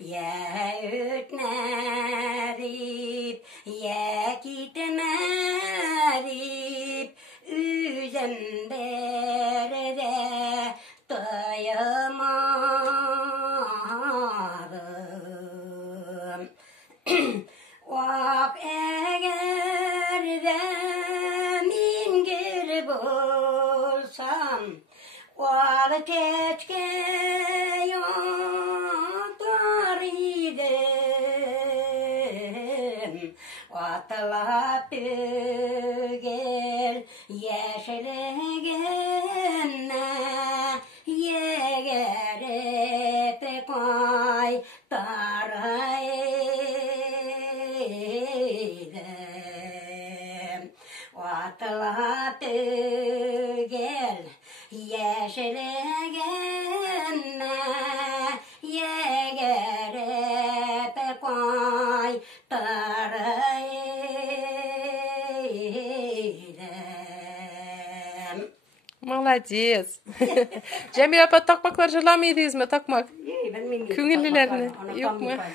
Ya ötnerip, ya gitmerip, üzendere doyamadım. Vak eğer de mingir bulsam, val keçke yoktur idim. Vatla tügel yeşilgenne, yeger et koy taraydım. Vatla tügel yeşilgenne, yeger et koy taraydım. Молодец. Cemile abla takmaklar mı takmak? İyi, ben bilmiyorum. Köngüllilerini Onu yok mu? tam yapardım.